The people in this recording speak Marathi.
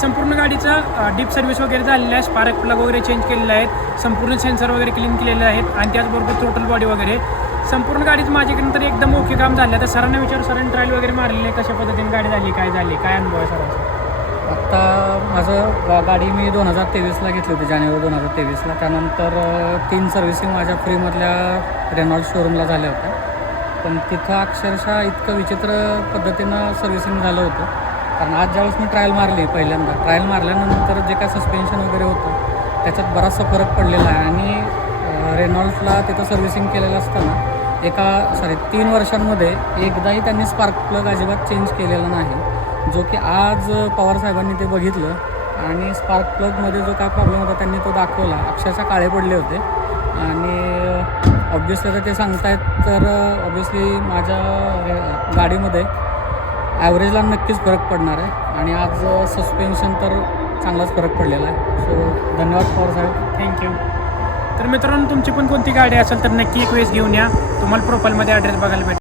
संपूर्ण गाडीचं डीप सर्व्हिस वगैरे झालेलं आहे. स्पार्क प्लग वगैरे चेंज केलेले आहेत. संपूर्ण सेन्सर वगैरे क्लीन केलेले आहेत आणि त्याचबरोबर टोटल बॉडी वगैरे संपूर्ण गाडीच माझ्याकडून तर एकदम ओके काम झालं. तर सरांना विचारू, सरांनी ट्रायल वगैरे मारलेली आहे, कशा पद्धतीने गाडी झाली, काय अनुभव आहे सरांचा? आत्ता माझं गाडी मी 2023ला घेतली होती, जानेवारी 2023ला. त्यानंतर 3 सर्व्हिसिंग माझ्या फ्रीमधल्या रेनॉल्ड शोरूमला झाल्या होत्या. पण तिथं अक्षरशः इतकं विचित्र पद्धतीनं सर्व्हिसिंग झालं होतं. कारण आज ज्यावेळेस मी ट्रायल मारली पहिल्यांदा, ट्रायल मारल्यानंतर जे काय सस्पेन्शन वगैरे होतं त्याच्यात बराचसा फरक पडलेला आहे. आणि रेनॉल्ड्सला तिथं सर्व्हिसिंग केलेलं असताना 3 वर्षांमध्ये एकदाही त्यांनी स्पार्क प्लग अजिबात चेंज केलेला नाही, जो की आज पवार साहेबांनी ते बघितलं आणि स्पार्क प्लगमध्ये जो काय प्रॉब्लेम होता त्यांनी तो दाखवला. अक्षरशः काळे पडले होते आणि ऑब्व्हियसली तर ते सांगतायत, तर ऑब्व्हियसली माझ्या गाडीमध्ये ॲव्हरेजला नक्कीच फरक पडणार आहे. आणि आज सस्पेन्शन तर चांगलाच फरक पडलेला आहे. सो धन्यवाद पवार साहेब, थँक्यू. तर मित्रांनो, तुमची पण कोणती गाडी असेल तर नक्की एक वेळेस घेऊन या. तुम्हाला प्रोफाईलमध्ये ॲड्रेस बघायला भेटेल.